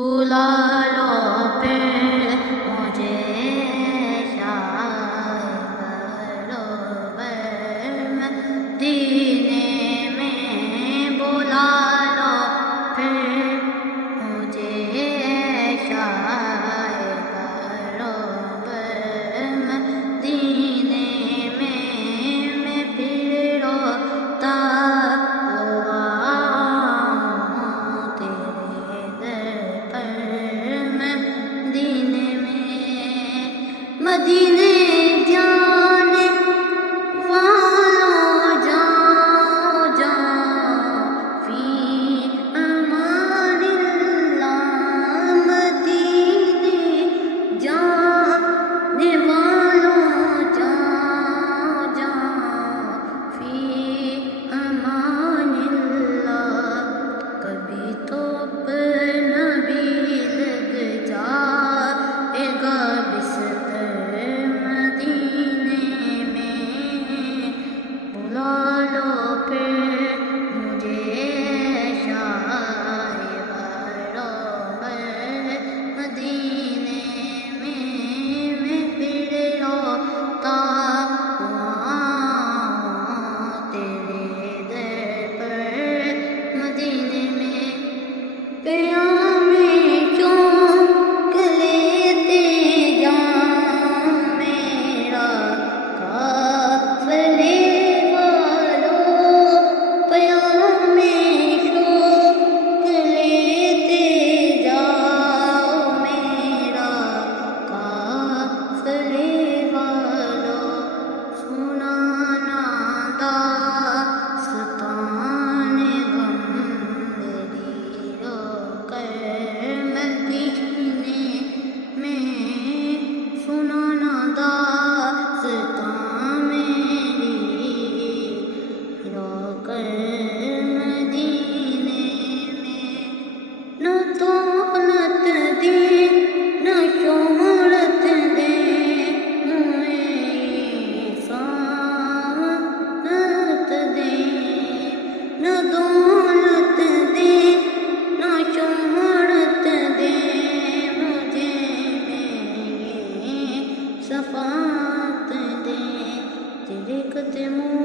بلا لو پھر مجھے شاید بروبر مدینے میں، بلا لو پھر مجھے شاید بروبر مدینے میں پھر روتا ہوا ہوں تیرے در پر مدینے میں، مدینے جانے والوں جاؤ جاؤ فی امان اللہ، مدینے جانے والوں جاؤ جاؤ فی امان اللہ، کبھی تو اپنا بھی لگ جائے گا بستر مدینے میں، بلا لو پھر مجھے شاہ بروبر مدینے میں پھر روتا ہوا تیرے در پر مدینے میں، قیام چونک لیتے جاؤ میرا قافلے والوں، قیام چونک لیتے جاؤ میرا قافلے والوں، سنانا داستان غم میری رو کر مدینے میں، سنانا داستان میری رو کر مدینے میں، نہ دولت دے نہ شہرت دے مجھے سعادت دے، نہ دولت دے نہ شہرت دے مجھے میری شفاعت دے، تیرے قدموں